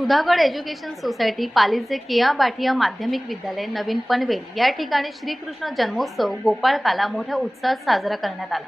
Sudhagad education society पालीचे केया बाठिया माध्यमिक विद्यालय नवीन पनवेल या ठिकाणी श्रीकृष्ण जन्मोत्सव गोपाळकाला मोठ्या उत्साहात साजरा करण्यात आला।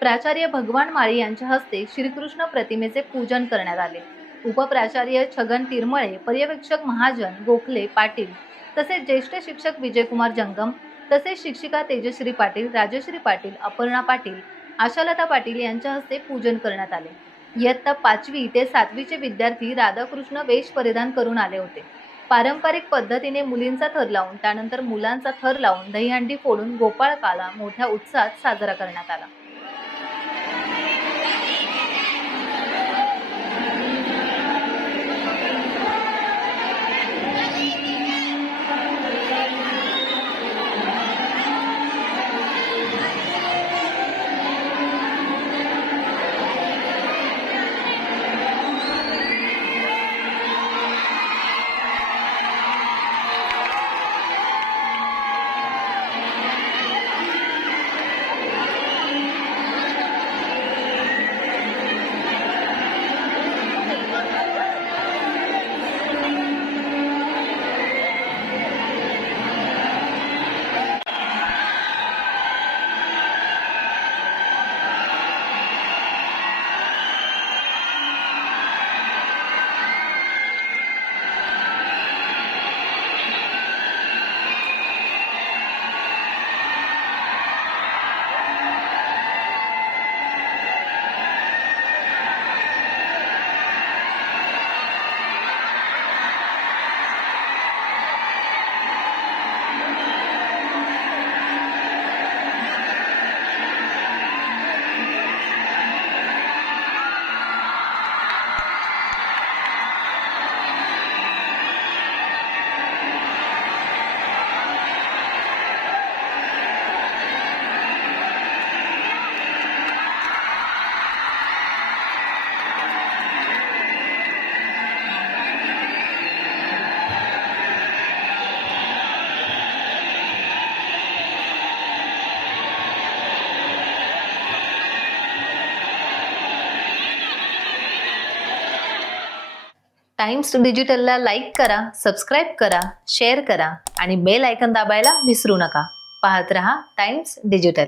प्राचार्य भगवान माळी यांच्या हस्ते श्रीकृष्ण प्रतिमेचे पूजन करण्यात आले। उपप्राचार्य छगन तिरमळे, पर्यवेक्षक महाजन गोखले पाटील तसेच ज्येष्ठ शिक्षक विजयकुमार जंगम तसेच शिक्षिका तेजश्री पाटील, राजश्री पाटील, अपर्णा पाटील, आशालता पाटील यांच्या हस्ते पूजन करण्यात आले। इयत्ता 5वी ते 7वीचे विद्यार्थी राधाकृष्ण वेश परिधान करून आले होते। पारंपरिक पद्धतीने मुलींचा थर लावून त्यानंतर मुलांचा थर लावून दहीहंडी फोडून गोपाळकाला मोठ्या उत्साहात साजरा करण्यात आला। टाइम्स डिजिटलला लाईक करा, सबस्क्राइब करा, शेअर करा आणि बेल आयकॉन दाबायला विसरू नका। पाहत रहा टाइम्स डिजिटल।